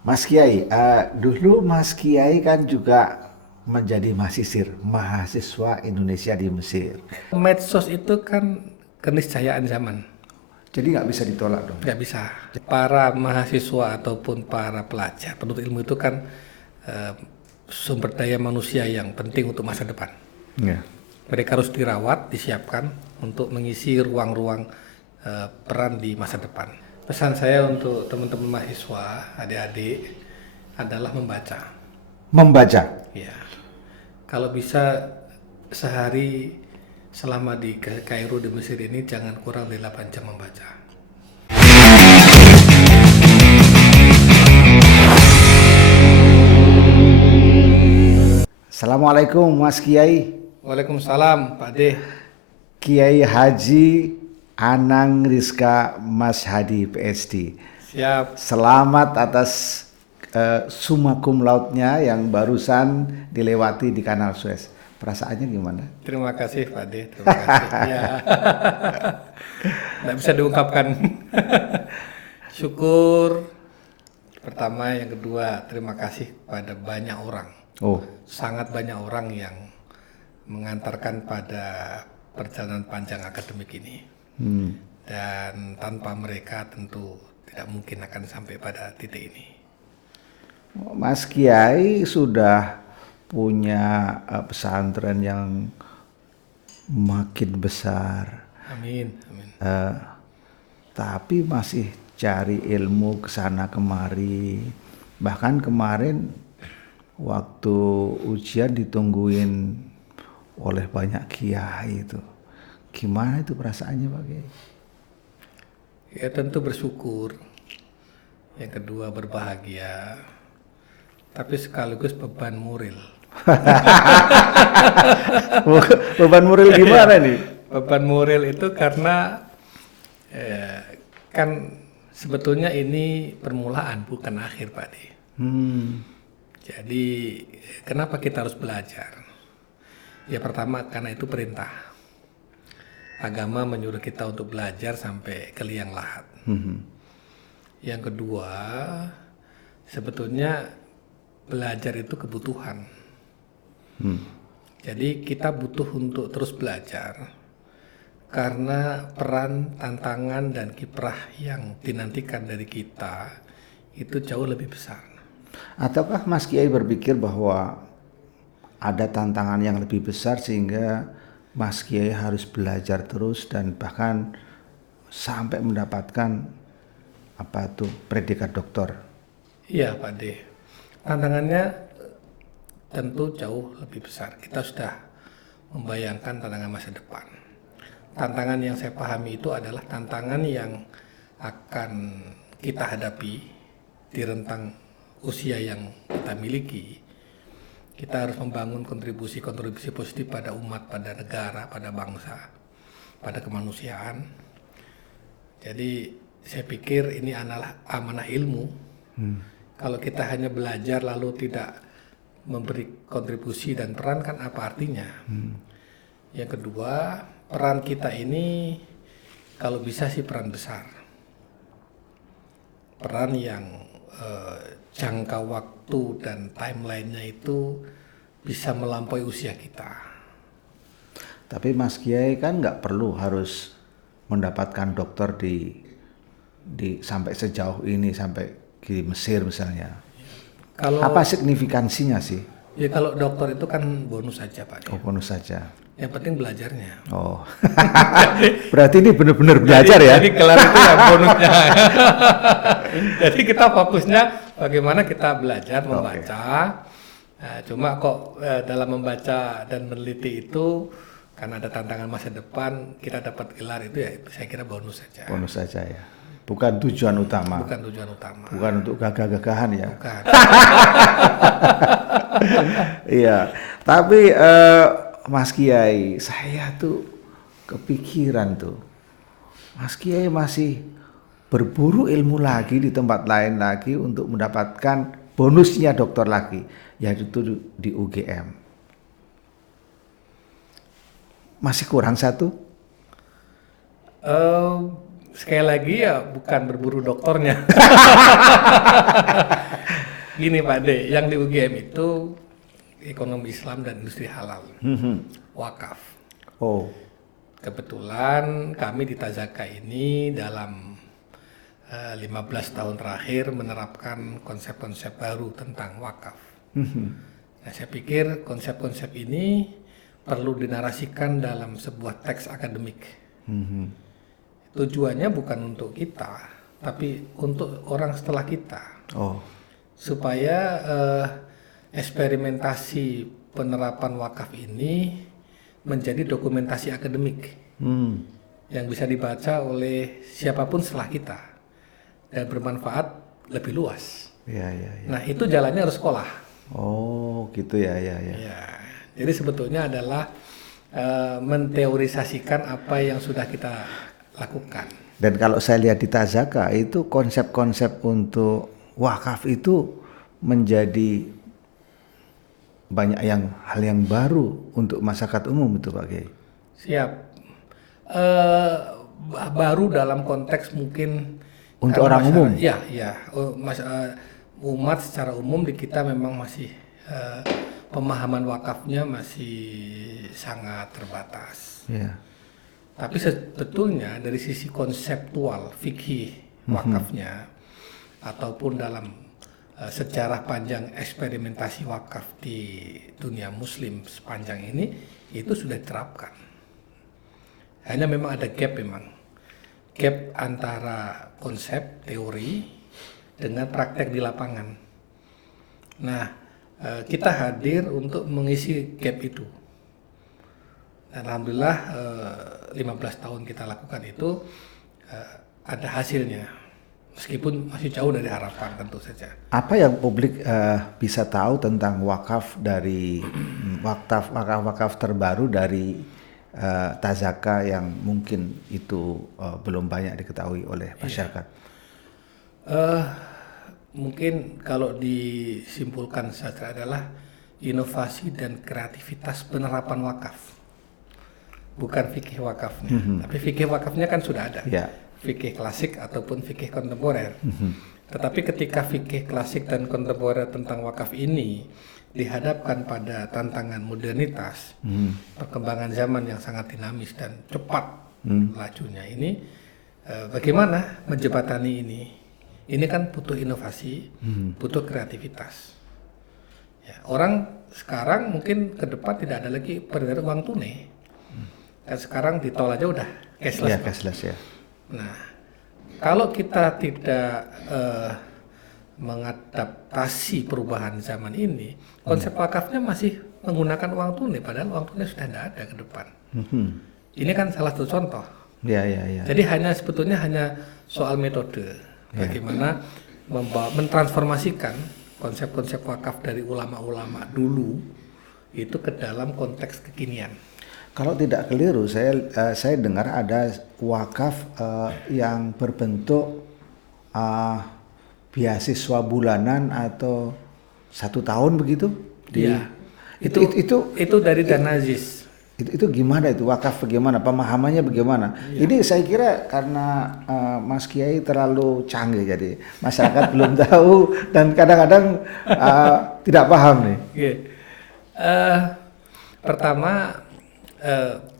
Mas Kiai, dulu Mas Kiai kan juga menjadi mahasiswa Indonesia di Mesir. Medsos itu kan keniscayaan zaman, Jadi nggak bisa ditolak dong. nggak bisa. Para mahasiswa ataupun para pelajar, penuntut ilmu itu kan eh, sumber daya manusia yang penting untuk masa depan. Ya. Mereka harus dirawat, disiapkan untuk mengisi ruang-ruang peran di masa depan. Pesan saya untuk teman-teman mahasiswa, adik-adik, adalah membaca. Membaca. Ya, kalau bisa sehari selama di Kairo di Mesir ini jangan kurang dari 8 jam membaca. Assalamualaikum Mas Kiai. Waalaikumsalam, Pak De. Kiai Haji Anang Rizka Mas Hadi PhD. Siap. Selamat atas summa cum laude-nya yang barusan dilewati di Kanal Suez. Perasaannya gimana? Terima kasih, Pak De. Terima kasih. Ya, nggak bisa diungkapkan. Syukur. Pertama, yang kedua, terima kasih pada banyak orang. Oh, Sangat banyak orang yang mengantarkan pada perjalanan panjang akademik ini. Dan tanpa mereka tentu tidak mungkin akan sampai pada titik ini. Mas Kiai sudah punya pesantren yang makin besar, Amin, amin. tapi masih cari ilmu ke sana kemari. Bahkan kemarin waktu ujian ditungguin oleh banyak kiai itu. Gimana itu perasaannya Pak Kiai? Ya tentu bersyukur. Yang kedua berbahagia. Tapi sekaligus beban moral. Beban moral gimana nih? Beban moral itu karena eh, kan sebetulnya ini permulaan bukan akhir, Pak De. Jadi kenapa kita harus belajar? Ya pertama karena itu perintah. Agama menyuruh kita untuk belajar sampai ke liang lahat. Yang kedua, sebetulnya belajar itu kebutuhan. Jadi kita butuh untuk terus belajar karena peran, tantangan, dan kiprah yang dinantikan dari kita itu jauh lebih besar. Ataukah Mas Kiai berpikir bahwa ada tantangan yang lebih besar sehingga Mas Kiai harus belajar terus dan bahkan sampai mendapatkan apa tuh predikat doktor? Iya, Pak De. Tantangannya tentu jauh lebih besar. Kita sudah membayangkan tantangan masa depan. Tantangan yang saya pahami itu adalah tantangan yang akan kita hadapi di rentang usia yang kita miliki. Kita harus membangun kontribusi-kontribusi positif pada umat, pada negara, pada bangsa, pada kemanusiaan. Jadi saya pikir ini adalah amanah ilmu. Kalau kita hanya belajar lalu tidak memberi kontribusi dan peran kan apa artinya? Yang kedua, peran kita ini kalau bisa sih peran besar. Peran yang jangka waktu dan timelinenya itu bisa melampaui usia kita. Tapi Mas Kiai kan nggak perlu harus mendapatkan dokter di sampai sejauh ini sampai di Mesir misalnya. Kalau Apa signifikansinya sih? ya kalau dokter itu kan bonus saja, Pak. Oh, bonus saja. Yang penting belajarnya. Oh, berarti ini benar-benar belajar ya? Jadi gelar itu ya bonusnya. Jadi kita fokusnya bagaimana kita belajar membaca. Nah, cuma kok dalam membaca dan meneliti itu karena ada tantangan masa depan kita dapat gelar itu ya saya kira bonus saja. Bonus saja ya. Bukan tujuan utama. Bukan tujuan utama. Bukan untuk gagah-gagahan ya. Bukan. Iya. Tapi Mas Kiai, saya tuh kepikiran tuh. Mas Kiai masih berburu ilmu lagi di tempat lain lagi untuk mendapatkan bonusnya dokter lagi, yaitu di UGM. Masih kurang satu? sekali lagi ya bukan berburu doktornya. Gini Pak D, yang di UGM itu ekonomi Islam dan industri halal, wakaf. Oh, Kebetulan kami di Tazaka ini dalam 15 tahun terakhir menerapkan konsep-konsep baru tentang wakaf. Nah, saya pikir konsep-konsep ini perlu dinarasikan dalam sebuah teks akademik. Tujuannya bukan untuk kita, tapi untuk orang setelah kita. oh, Supaya eksperimentasi penerapan wakaf ini menjadi dokumentasi akademik yang bisa dibaca oleh siapapun setelah kita dan bermanfaat lebih luas. ya, ya, ya. Nah, itu jalannya harus sekolah. Oh, gitu ya, ya, ya. Ya, jadi sebetulnya adalah menteorisasikan apa yang sudah kita lakukan. Dan kalau saya lihat di Tazaka itu konsep-konsep untuk wakaf itu menjadi banyak hal yang baru untuk masyarakat umum itu Pak Kiai. Siap. Baru dalam konteks mungkin Untuk karena orang umum? Ya, ya. Umat secara umum di kita memang masih pemahaman wakafnya masih sangat terbatas. Ya. Tapi sebetulnya dari sisi konseptual fikih wakafnya ataupun dalam sejarah panjang eksperimentasi wakaf di dunia muslim sepanjang ini itu sudah diterapkan. Hanya memang ada gap antara konsep teori dengan praktek di lapangan. Nah, kita hadir untuk mengisi gap itu. Dan alhamdulillah 15 tahun kita lakukan itu ada hasilnya. Meskipun masih jauh dari harapan tentu saja. Apa yang publik bisa tahu tentang wakaf dari wakaf terbaru dari Tazaka yang mungkin itu belum banyak diketahui oleh masyarakat? Mungkin kalau disimpulkan saja adalah inovasi dan kreativitas penerapan wakaf. Bukan fikih wakafnya, tapi fikih wakafnya kan sudah ada. Ya. Fikih klasik ataupun fikih kontemporer. Tetapi ketika fikih klasik dan kontemporer tentang wakaf ini dihadapkan pada tantangan modernitas, perkembangan zaman yang sangat dinamis dan cepat lajunya ini, bagaimana menjembatani ini? Ini kan butuh inovasi, butuh kreativitas. Ya, orang sekarang mungkin ke depan tidak ada lagi peredaran uang tunai. Dan sekarang di tol aja udah cashless. Ya, cashless ya. Nah, kalau kita tidak mengadaptasi perubahan zaman ini, konsep wakafnya masih menggunakan uang tunai, padahal uang tunai sudah tidak ada ke depan. Ini kan salah satu contoh. Ya, ya, ya. Jadi sebetulnya hanya soal metode, bagaimana mentransformasikan konsep-konsep wakaf dari ulama-ulama dulu itu ke dalam konteks kekinian. Kalau tidak keliru, saya dengar ada wakaf yang berbentuk beasiswa bulanan atau 1 tahun begitu. Iya. Itu dari dana ZIS. Itu gimana itu wakaf bagaimana pemahamannya bagaimana? Iya. Ini saya kira karena Mas Kiai terlalu canggih jadi masyarakat belum tahu dan kadang-kadang tidak paham nih. Iya. Pertama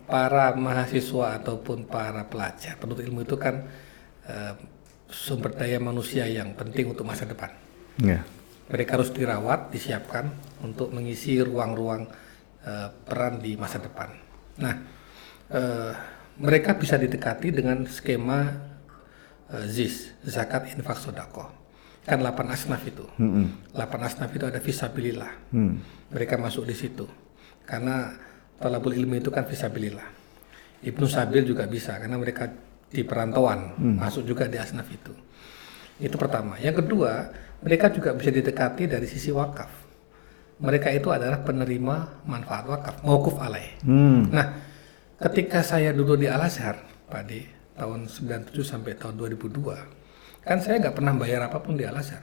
para mahasiswa ataupun para pelajar penuntut ilmu itu kan sumber daya manusia yang penting untuk masa depan. Ya. Mereka harus dirawat, disiapkan untuk mengisi ruang-ruang peran di masa depan. Nah, mereka bisa didekati dengan skema ZIS, zakat, infak, sedekah. Kan 8 asnaf itu. 8 asnaf itu ada fisabilillah. Mereka masuk di situ. Karena talabul ilmi itu kan fisabilillah. Ibnu Sabil juga bisa karena mereka di perantauan masuk juga di asnaf itu. Itu pertama. Yang kedua, mereka juga bisa didekati dari sisi wakaf. Mereka itu adalah penerima manfaat wakaf, mauquf alaih. Nah, ketika saya dulu di Al-Azhar, Pak D, tahun 97 sampai tahun 2002, kan saya nggak pernah bayar apapun di Al-Azhar.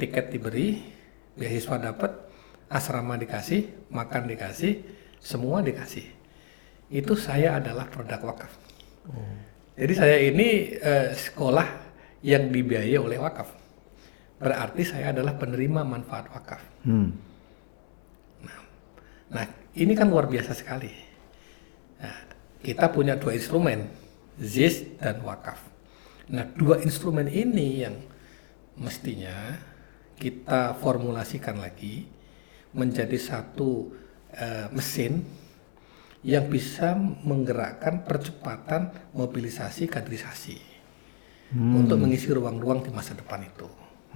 Tiket diberi, beasiswa dapat, asrama dikasih, makan dikasih, semua dikasih. Itu saya adalah produk wakaf. Jadi saya ini sekolah yang dibiayai oleh wakaf. Berarti saya adalah penerima manfaat wakaf. Nah, ini kan luar biasa sekali. Nah, kita punya dua instrumen, ZIS dan wakaf. Nah, dua instrumen ini yang mestinya kita formulasikan lagi menjadi satu mesin yang bisa menggerakkan percepatan mobilisasi kaderisasi untuk mengisi ruang-ruang di masa depan itu.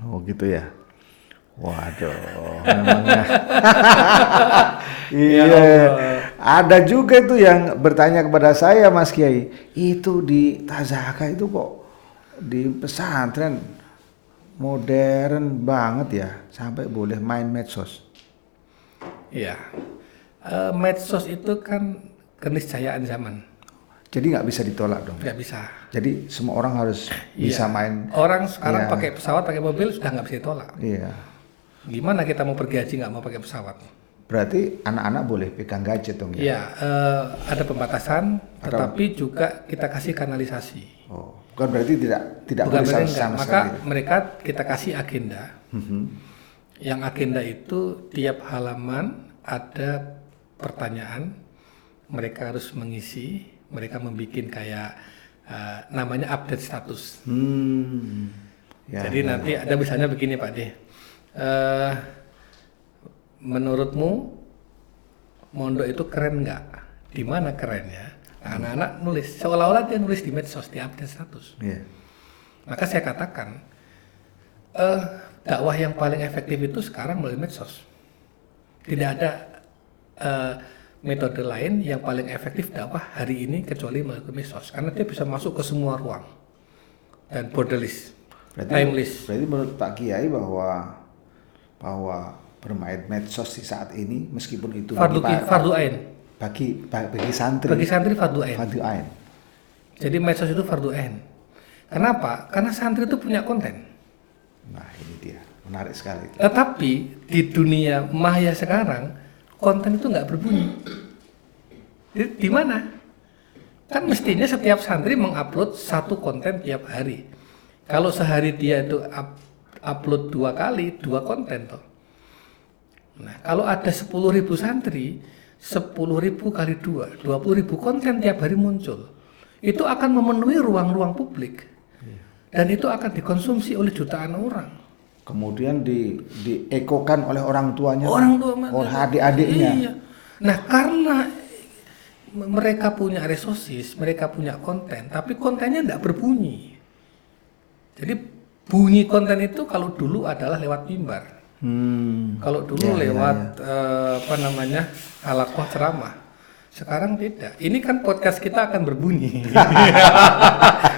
Oh gitu ya. Waduh, memangnya. Iya, ada juga tuh yang bertanya kepada saya, Mas Kiai, itu di Tazaka itu kok di pesantren modern banget ya, sampai boleh main medsos. Iya, medsos itu kan keniscayaan zaman, Jadi nggak bisa ditolak dong. nggak bisa. Jadi semua orang harus bisa Iya. main. Orang sekarang Iya. pakai pesawat, pakai mobil sudah nggak bisa ditolak. Iya. Gimana kita mau pergi haji nggak mau pakai pesawat? Berarti anak-anak boleh pegang gadget dong ya? Iya, ada pembatasan, tetapi juga kita kasih kanalisasi. Oh, bukan berarti tidak Bukan boleh berarti enggak. sama Maka sekali. mereka kita kasih agenda. Yang agenda itu tiap halaman ada pertanyaan, mereka harus mengisi, mereka membuat kayak namanya update status. Ya, Jadi nanti ada misalnya begini Pak De, menurutmu mondok itu keren nggak? Di mana kerennya? Anak-anak nulis, seolah-olah dia nulis di medsos, di update status. iya. Maka saya katakan, dakwah yang paling efektif itu sekarang melalui medsos. Tidak ada metode lain yang paling efektif dakwah hari ini kecuali melalui medsos, karena dia bisa masuk ke semua ruang dan borderless, timeless. Berarti menurut Pak Kiai bahwa bermain medsos di saat ini meskipun itu Fardu ain. bagi santri. Bagi santri fardu ain. Fardu ain. Jadi medsos itu fardu ain. Kenapa? Karena santri itu punya konten. Nah ini dia menarik sekali. Tetapi di dunia maya sekarang konten itu nggak berbunyi. Di mana? Kan mestinya setiap santri mengupload satu konten tiap hari. Kalau sehari dia itu upload 2 kali, 2 konten toh. Nah, kalau ada 10.000 santri, 10.000 kali 2, 20.000 konten tiap hari muncul. Itu akan memenuhi ruang-ruang publik. Dan itu akan dikonsumsi oleh jutaan orang. Kemudian diekokan oleh orang tuanya, Orang tua, oleh adik-adiknya. Iya. Nah, karena mereka punya resources, mereka punya konten, tapi kontennya tidak berbunyi. Jadi bunyi konten itu kalau dulu adalah lewat mimbar. Kalau dulu lewat halakoh ceramah. Sekarang tidak. Ini kan podcast kita akan berbunyi.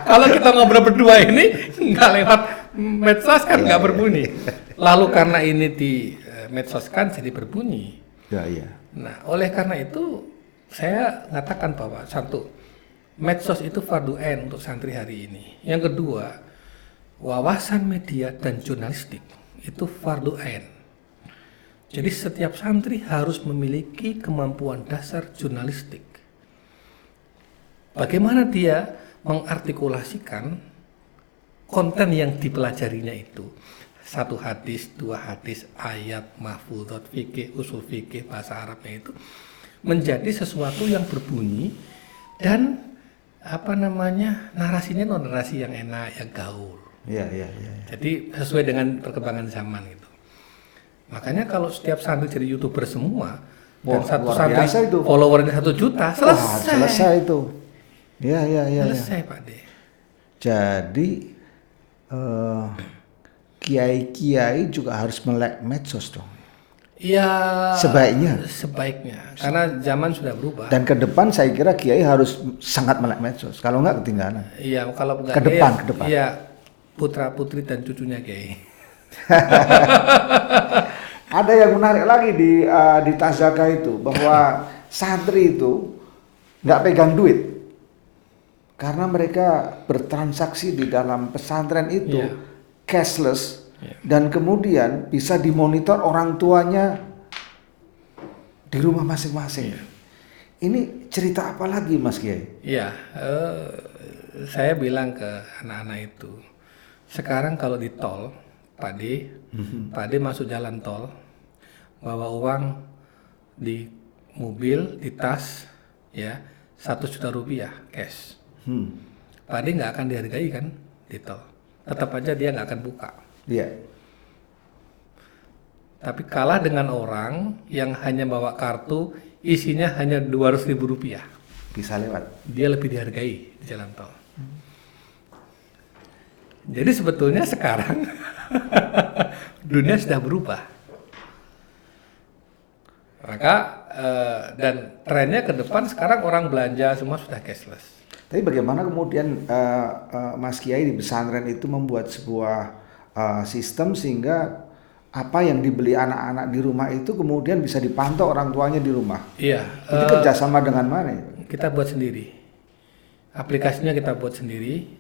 Kalau kita ngobrol berdua ini nggak lewat medsos kan nggak berbunyi. Lalu karena ini di medsos kan jadi berbunyi. Iya. Nah, oleh karena itu saya mengatakan bahwa satu, medsos itu fardu ain untuk santri hari ini. Yang kedua, wawasan media dan jurnalistik itu fardu ain. Jadi setiap santri harus memiliki kemampuan dasar jurnalistik. Bagaimana dia mengartikulasikan konten yang dipelajarinya itu. 1 hadis, 2 hadis, ayat, mahfudhot, fikih, usul fikih, bahasa Arabnya itu menjadi sesuatu yang berbunyi dan narasinya narasi yang enak, yang gaul. Iya. Jadi sesuai dengan perkembangan zaman gitu. Makanya kalau setiap santri jadi YouTuber semua, dan satu luar santri biasa itu. followernya 1 juta, selesai. Selesai itu. Iya. Selesai Pak De. Jadi kiai-kiai juga harus melek medsos dong. Ya Sebaiknya. karena zaman sudah berubah. Dan ke depan saya kira kiai harus sangat melek medsos. Kalau nggak ketinggalan. Iya, kalau enggak Ke depan. Iya, putra putri dan cucunya Kiai. Ada yang menarik lagi di Tazaka itu bahwa santri itu nggak pegang duit karena mereka bertransaksi di dalam pesantren itu cashless dan kemudian bisa dimonitor orang tuanya di rumah masing-masing. Ini cerita apa lagi Mas Kiai? Iya, saya bilang ke anak-anak itu, sekarang kalau di tol, Pak D masuk jalan tol, bawa uang di mobil, di tas, ya 1 juta rupiah cash. Pak D nggak akan dihargai kan di tol, tetap aja dia nggak akan buka. Iya. Tapi kalah dengan orang yang hanya bawa kartu, isinya hanya 200.000 rupiah. Bisa lewat. Dia lebih dihargai di jalan tol. Jadi sebetulnya sekarang dunia sudah berubah. Maka dan trennya ke depan sekarang orang belanja semua sudah cashless. Tapi bagaimana kemudian Mas Kiai di pesantren itu membuat sebuah sistem sehingga apa yang dibeli anak-anak di rumah itu kemudian bisa dipantau orang tuanya di rumah? Iya. Itu kerjasama dengan mana? Kita buat sendiri. Aplikasinya kita buat sendiri,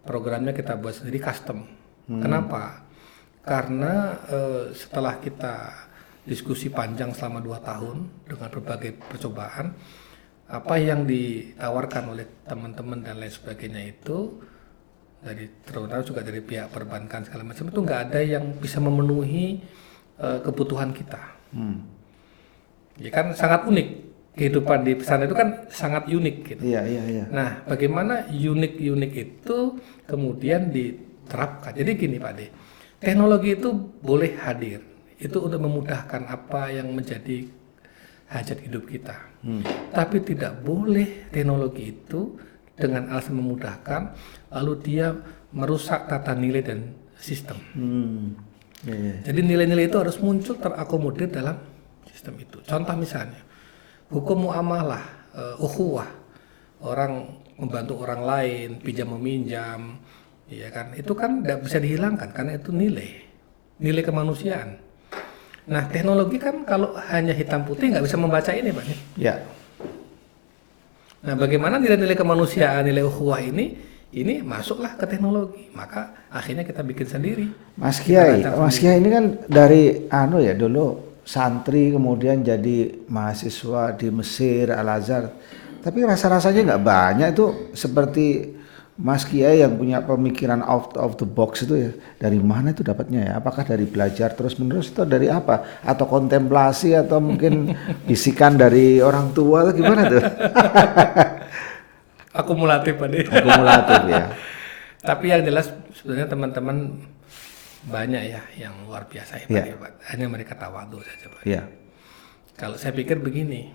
programnya kita buat sendiri custom. Kenapa? Karena setelah kita diskusi panjang selama 2 tahun dengan berbagai percobaan, apa yang ditawarkan oleh teman-teman dan lain sebagainya itu dari terutama juga dari pihak perbankan segala macam itu nggak ada yang bisa memenuhi kebutuhan kita. Ya kan sangat unik kehidupan di pesantren itu kan sangat unik gitu. Iya. Nah, bagaimana unik itu kemudian diterapkan. Jadi gini Pak D, teknologi itu boleh hadir itu untuk memudahkan apa yang menjadi hajat hidup kita. Tapi tidak boleh teknologi itu dengan alasan memudahkan lalu dia merusak tata nilai dan sistem. Jadi nilai-nilai itu harus muncul terakomodir dalam sistem itu. Contoh misalnya hukum muamalah, ukhuwah, orang membantu orang lain, pinjam meminjam, ya kan? Itu kan tidak bisa dihilangkan karena itu nilai kemanusiaan. Nah, teknologi kan kalau hanya hitam putih nggak bisa membaca ini, Pak. Ya. Nah, bagaimana nilai-nilai kemanusiaan, nilai ukhuwah ini masuklah ke teknologi. Maka akhirnya kita bikin sendiri. Mas Kiai ini kan dari dulu santri kemudian jadi mahasiswa di Mesir, Al-Azhar. Tapi rasa-rasanya nggak banyak itu seperti Mas Kiai yang punya pemikiran out of the box itu ya. Dari mana itu dapatnya ya? Apakah dari belajar terus-menerus atau dari apa? Atau kontemplasi atau mungkin bisikan dari orang tua atau gimana tuh? Akumulatif Pak. Akumulatif ya. Tapi yang jelas sebenarnya teman-teman banyak ya yang luar biasa ya, Pak. Hanya mereka tawadhu saja Pak. Iya. Kalau saya pikir begini,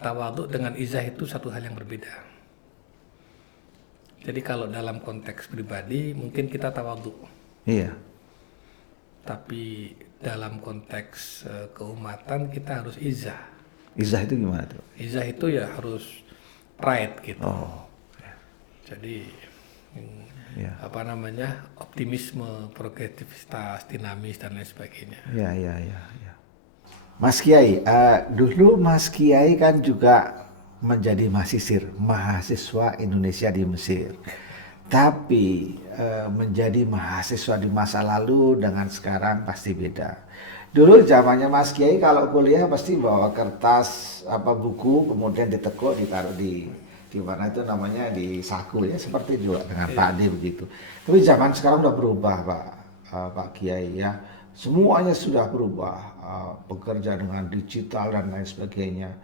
tawadhu dengan izah itu satu hal yang berbeda. Jadi kalau dalam konteks pribadi mungkin kita tawadhu. Iya. Tapi dalam konteks keumatan kita harus izah. Izah itu gimana tuh? Izah itu ya harus pride gitu. Oh. Jadi optimisme, progresivitas, dinamis dan lain sebagainya. Iya. Mas Kiai, dulu Mas Kiai kan juga menjadi mahasiswa Indonesia di Mesir. Tapi menjadi mahasiswa di masa lalu dengan sekarang pasti beda. Dulu zamannya Mas Kiai kalau kuliah pasti bawa kertas buku kemudian ditekuk ditaruh di mana itu namanya di saku ya, seperti juga dengan Pak D begitu. Tapi zaman sekarang udah berubah Pak Kiai ya. Semuanya sudah berubah, bekerja dengan digital dan lain sebagainya.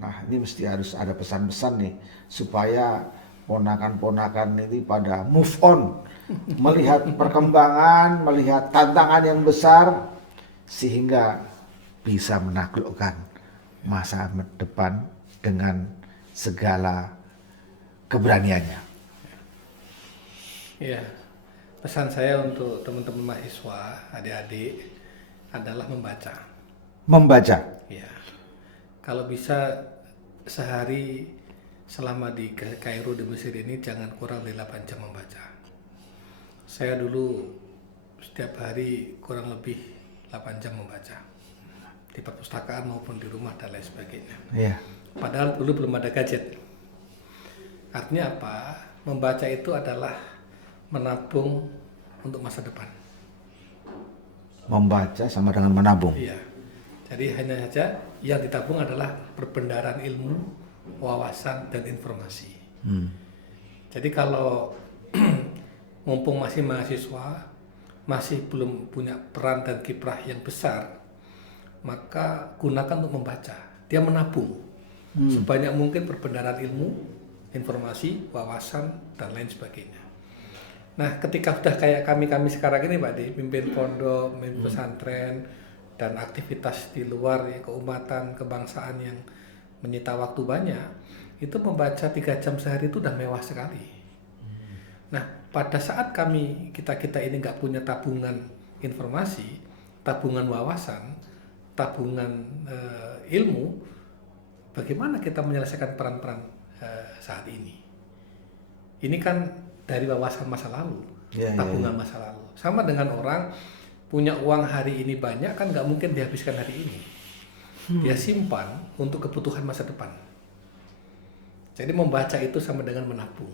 Nah ini mesti harus ada pesan-pesan nih supaya ponakan-ponakan ini pada move on, melihat perkembangan, melihat tantangan yang besar sehingga bisa menaklukkan masa depan dengan segala keberaniannya. Iya, pesan saya untuk teman-teman mahasiswa, adik-adik adalah membaca. Membaca? Iya. Kalau bisa sehari selama di Kairo di Mesir ini jangan kurang dari 8 jam membaca. Saya dulu setiap hari kurang lebih 8 jam membaca. Di perpustakaan maupun di rumah dan lain sebagainya. Iya. Padahal dulu belum ada gadget. Artinya apa? Membaca itu adalah menabung untuk masa depan. Membaca sama dengan menabung. Iya. Jadi hanya saja yang ditabung adalah perbendaharaan ilmu, wawasan dan informasi. Jadi kalau mumpung masih mahasiswa, masih belum punya peran dan kiprah yang besar, maka gunakan untuk membaca. Dia menabung sebanyak mungkin perbendaharaan ilmu, informasi, wawasan, dan lain sebagainya. Nah, ketika sudah kayak kami sekarang ini, Pak Di, pimpin pondok, pimpin pesantren, dan aktivitas di luar ya, keumatan, kebangsaan yang menyita waktu banyak, itu membaca 3 jam sehari itu udah mewah sekali. Nah, pada saat kita ini nggak punya tabungan informasi, tabungan wawasan, tabungan ilmu, bagaimana kita menyelesaikan peran-peran saat ini? Ini kan dari wawasan masa lalu, tabungan masa lalu. Sama dengan orang punya uang hari ini banyak, kan nggak mungkin dihabiskan hari ini. Dia simpan untuk kebutuhan masa depan. Jadi membaca itu sama dengan menabung.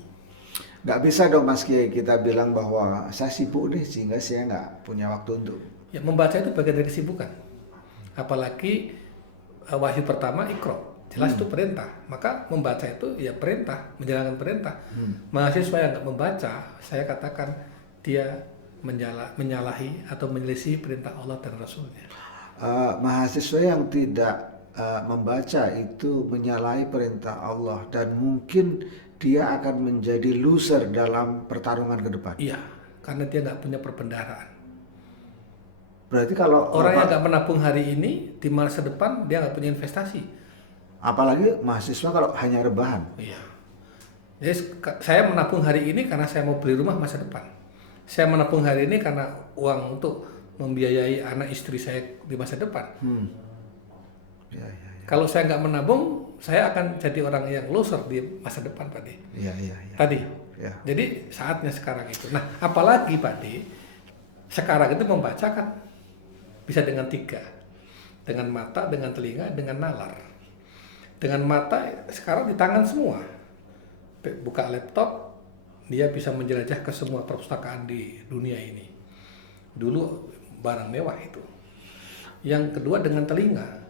Nggak bisa dong Mas Kiai kita bilang bahwa saya sibuk deh sehingga saya nggak punya waktu untuk. Ya, membaca itu bagian dari kesibukan. Apalagi wahyu pertama Iqra, jelas itu perintah. Maka membaca itu ya perintah, menjalankan perintah. Mahasiswa yang nggak membaca, saya katakan dia menyalahi atau menyelisih perintah Allah dan Rasulnya. Mahasiswa yang tidak membaca itu menyalahi perintah Allah dan mungkin dia akan menjadi loser dalam pertarungan ke depan. Iya, karena dia nggak punya perbendaharaan. Berarti kalau orang yang nggak menabung hari ini, di masa depan dia nggak punya investasi. Apalagi mahasiswa kalau hanya rebahan. Iya. Jadi saya menabung hari ini karena saya mau beli rumah masa depan. Saya menabung hari ini karena uang untuk membiayai anak istri saya di masa depan. Ya. Kalau saya nggak menabung, saya akan jadi orang yang loser di masa depan, Pak De. Iya. Tadi. Ya. Jadi saatnya sekarang itu. Nah, apalagi Pak De, sekarang itu membaca kan bisa dengan 3. Dengan mata, dengan telinga, dengan nalar. Dengan mata sekarang di tangan semua. Buka laptop, dia bisa menjelajah ke semua perpustakaan di dunia ini. Dulu barang mewah itu. Yang kedua dengan telinga,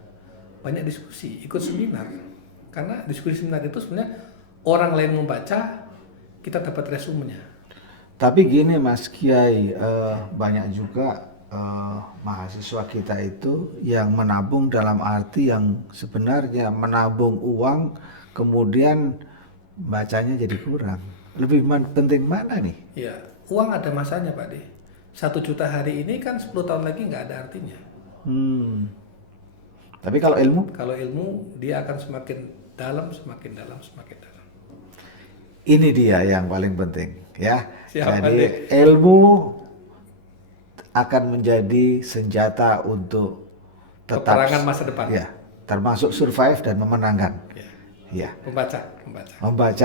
banyak diskusi, ikut seminar. Karena diskusi seminar itu sebenarnya orang lain membaca, kita dapat resumenya. Tapi gini Mas Kiai, banyak juga mahasiswa kita itu yang menabung dalam arti yang sebenarnya menabung uang kemudian bacanya jadi kurang. Lebih penting mana nih? Ya, uang ada masanya Pak De. 1 juta hari ini kan 10 tahun lagi nggak ada artinya. Tapi kalau ilmu? Kalau ilmu dia akan semakin dalam, semakin dalam, semakin dalam. Ini dia yang paling penting ya. Siapa Jadi ilmu akan menjadi senjata untuk tetap peperangan masa depan. Ya, termasuk survive dan memenangkan. Ya. Membaca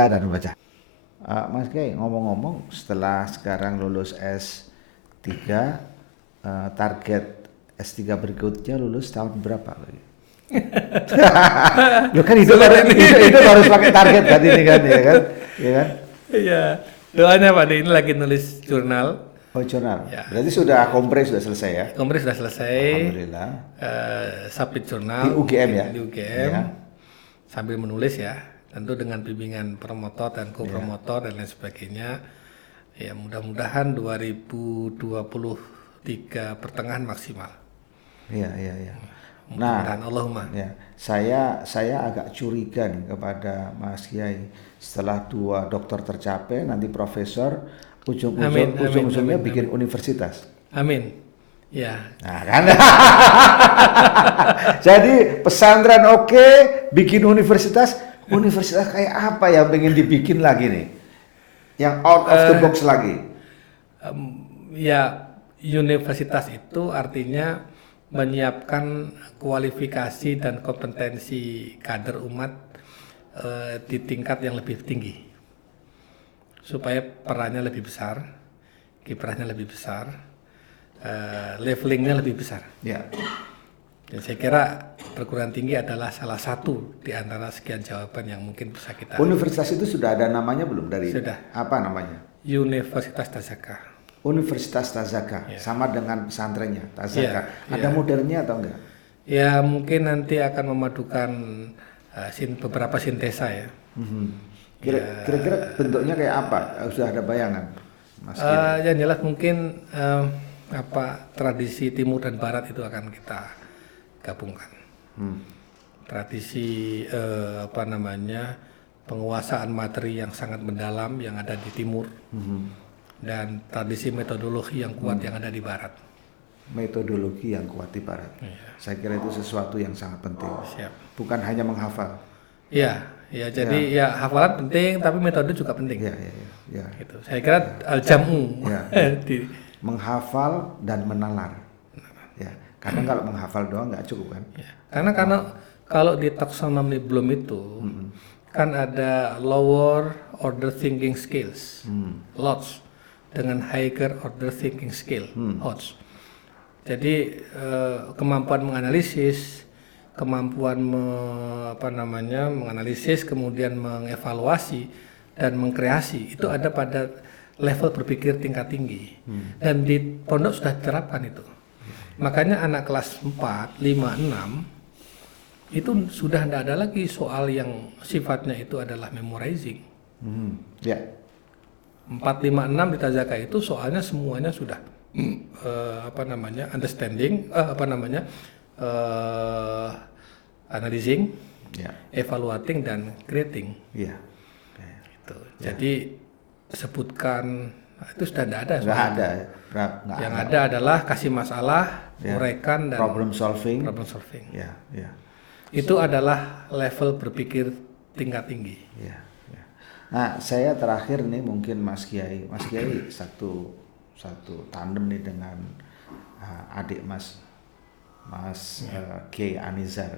dan membaca. Mas Kiai, ngomong-ngomong, setelah sekarang lulus S3, target S3 berikutnya lulus tahun berapa? Lo kan itu harus pakai target kan ini kan, ya kan? Ya kan? Iya. Doanya Pak De, ini lagi nulis jurnal. Oh, jurnal. Ya. Berarti sudah kompres sudah selesai ya? Kompres sudah selesai. Alhamdulillah. Submit jurnal. Di UGM ya? Di UGM. Ya. Sambil menulis ya, tentu dengan bimbingan promotor dan co-promotor dan lain sebagainya. Ya, mudah-mudahan 2023 pertengahan maksimal. Iya. Nah, Allahumma. Ya, saya agak curiga nih kepada Mas Kiai. Setelah 2 doktor tercapai, nanti profesor, ujung-ujungnya bikin universitas. Amin. Ya. Nah, kan? Jadi pesantren oke, bikin universitas kayak apa yang pengen dibikin lagi nih? Yang out of the box lagi? Ya, universitas itu artinya menyiapkan kualifikasi dan kompetensi kader umat di tingkat yang lebih tinggi supaya perannya lebih besar, kiprahnya lebih besar, levelingnya lebih besar. Ya. Dan saya kira perguruan tinggi adalah salah satu di antara sekian jawaban yang mungkin bisa kita. Universitas itu sudah ada namanya belum dari? Sudah. Apa namanya? Universitas Tazaka. Universitas Tazaka, sama dengan pesantrennya Tazaka. Ada modernnya atau enggak? Ya mungkin nanti akan memadukan beberapa sintesa ya. Kira-kira bentuknya kayak apa? Sudah ada bayangan, Mas Kiai? Yang jelas mungkin tradisi timur dan barat itu akan kita gabungkan. Tradisi penguasaan materi yang sangat mendalam yang ada di timur dan tradisi metodologi yang kuat yang ada di barat. Metodologi yang kuat di barat. Saya kira itu sesuatu yang sangat penting. Siap. Bukan hanya menghafal. Iya, jadi hafalan penting tapi metode juga penting. Ya. Gitu. Saya kira al-jam'u menghafal dan menalar. Ya, kadang kalau menghafal doang nggak cukup kan? Ya. Karena kalau di taksonomi Bloom itu kan ada lower order thinking skills, LOTS, dengan higher order thinking skill, HOTS. Jadi kemampuan menganalisis, kemampuan menganalisis, kemudian mengevaluasi dan mengkreasi itu ada pada level berpikir tingkat tinggi. Dan di pondok sudah diterapkan itu. Makanya anak kelas 4, 5, 6 itu sudah tidak ada lagi soal yang sifatnya itu adalah memorizing. 4, 5, 6 di Tazaka itu soalnya semuanya sudah understanding, analyzing, evaluating dan creating. Gitu. Jadi sebutkan itu sudah tidak ada. Nggak ada. Yang ada adalah kasih masalah, uraikan dan problem solving. Itu adalah level berpikir tingkat tinggi. Nah, saya terakhir nih mungkin Mas Kiai satu tandem nih dengan adik Mas Kiai Anizar.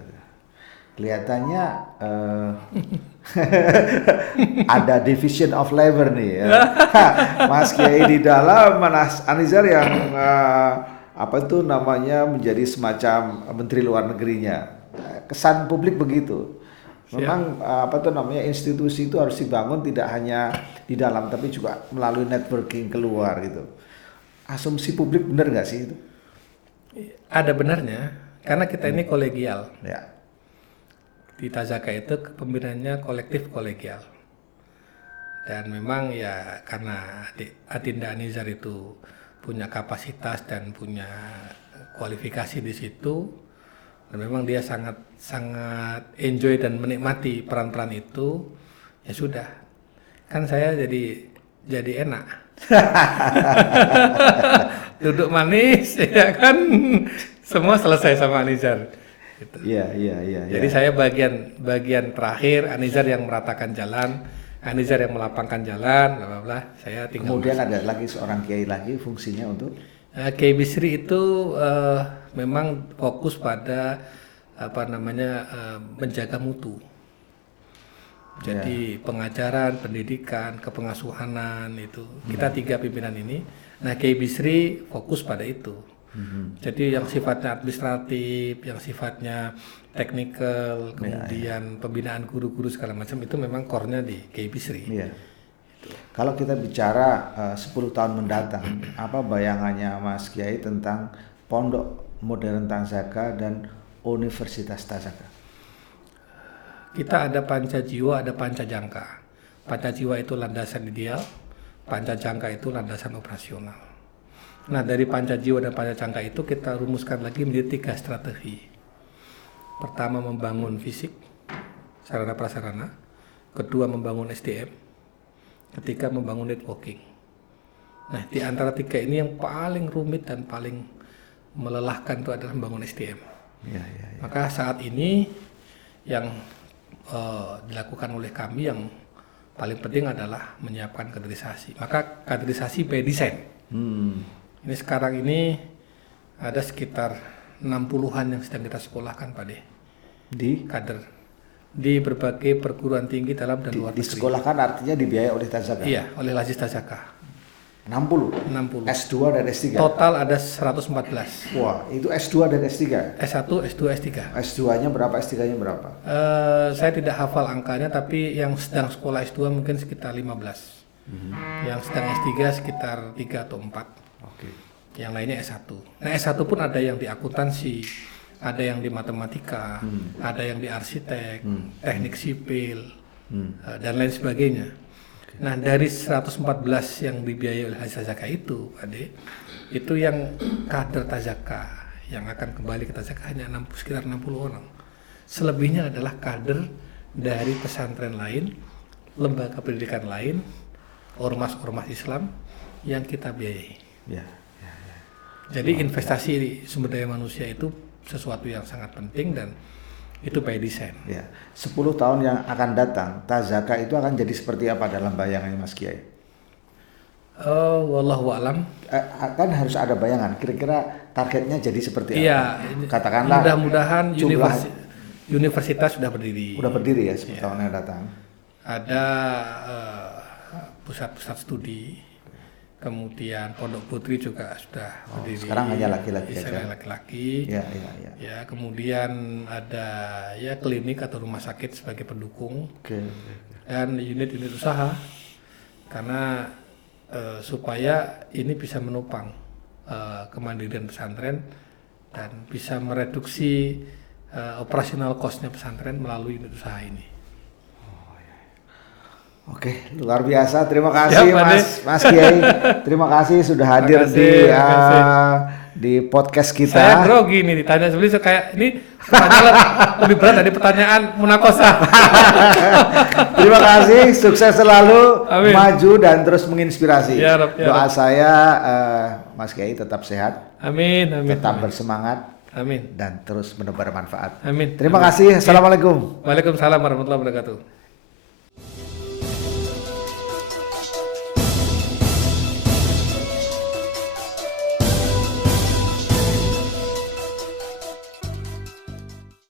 Kelihatannya ada division of labor nih ya. Mas Kiai di dalam, Mas Anizar yang menjadi semacam menteri luar negerinya. Kesan publik begitu. Memang institusi itu harus dibangun tidak hanya di dalam tapi juga melalui networking keluar gitu. Asumsi publik benar nggak sih itu? Ada benarnya karena kita ini kolegial. Ya. Di Tazaka itu kepemimpinannya kolektif kolegial. Dan memang ya karena Adinda Anizar itu punya kapasitas dan punya kualifikasi di situ, dan memang dia sangat enjoy dan menikmati peran-peran itu, ya sudah, kan saya jadi enak. Duduk manis ya kan, semua selesai sama Anizar. Gitu. Iya. Jadi saya bagian terakhir, Anizar yang meratakan jalan, Anizar yang melapangkan jalan, bla bla bla. Saya tinggal. Kemudian ada lagi seorang kiai lagi fungsinya untuk Kiai Bisri itu memang fokus pada menjaga mutu. Jadi pengajaran, pendidikan, kepengasuhanan itu kita 3 pimpinan ini. Nah, Kiai Bisri fokus pada itu. Jadi yang sifatnya administratif, yang sifatnya teknikal, kemudian pembinaan guru-guru segala macam itu memang core-nya di Kiai Bisri. Kalau kita bicara 10 tahun mendatang, apa bayangannya Mas Kiai tentang Pondok Modern Tazaka dan Universitas Tazaka? Kita ada panca jiwa, ada panca jangka. Panca jiwa itu landasan ideal, panca jangka itu landasan operasional. Nah, dari panca jiwa dan panca jangka itu kita rumuskan lagi menjadi 3 strategi. Pertama, membangun fisik, sarana prasarana. Kedua, membangun SDM. Ketiga, membangun networking. Nah, di antara 3 ini yang paling rumit dan paling melelahkan itu adalah membangun SDM. Maka saat ini yang dilakukan oleh kami yang paling penting adalah menyiapkan kaderisasi. Maka kaderisasi by design. Ini sekarang ini ada sekitar 60-an yang sedang kita sekolahkan Pak De. Di kader di berbagai perguruan tinggi dalam dan luar negeri. Disekolahkan artinya dibiayai oleh Tazaka? Iya, oleh Lazis Tazaka. 60? S2 dan S3? Total ada 114. Wah, itu S2 dan S3? S1, S2, S3. S2-nya berapa, S3-nya berapa? Saya tidak hafal angkanya, tapi yang sedang sekolah S2 mungkin sekitar 15. Yang sedang S3 sekitar 3 atau 4. Yang lainnya S1. Nah, S1 pun ada yang di akuntansi, ada yang di matematika, ada yang di arsitek, teknik sipil, dan lain sebagainya. Nah, dari 114 yang dibiayai oleh hasil zakah itu, Pak De, itu yang kader tazakah yang akan kembali ke tazakah hanya sekitar 60 orang. Selebihnya adalah kader dari pesantren lain, lembaga pendidikan lain, ormas-ormas Islam yang kita biayai. Ya. Jadi investasi di sumber daya manusia itu sesuatu yang sangat penting dan itu by design. Ya, 10 tahun yang akan datang, tazakah itu akan jadi seperti apa dalam bayangannya Mas Kiai? Wallahu a'lam. Kan harus ada bayangan, kira-kira targetnya jadi seperti Iya, apa? Katakanlah mudah-mudahan jumlah universitas sudah berdiri. udah berdiri ya 10 tahun yang datang. Ada pusat-pusat studi. Kemudian Pondok Putri juga sudah berdiri. Sekarang hanya laki-laki Sekarang aja. laki-laki. Ya. Ya, kemudian ada ya klinik atau rumah sakit sebagai pendukung. Oke. Dan unit-unit usaha. Karena supaya ini bisa menopang kemandirian pesantren dan bisa mereduksi operasional cost-nya pesantren melalui unit usaha ini. Oke, luar biasa. Terima kasih Pak De. Mas Kiai. Terima kasih sudah hadir Terima kasih. di podcast kita. Saya grogi nih ditanya sebenarnya kayak ini pertanyaan lebih berat dari pertanyaan munakosah. Terima kasih, sukses selalu, Amin. maju dan terus menginspirasi. Ya Rob, ya Doa Rob. saya Mas Kiai tetap sehat, Amin, amin. tetap amin. bersemangat Amin. dan terus menebar manfaat. Amin. Terima kasih. Assalamualaikum. Waalaikumsalam warahmatullahi wabarakatuh.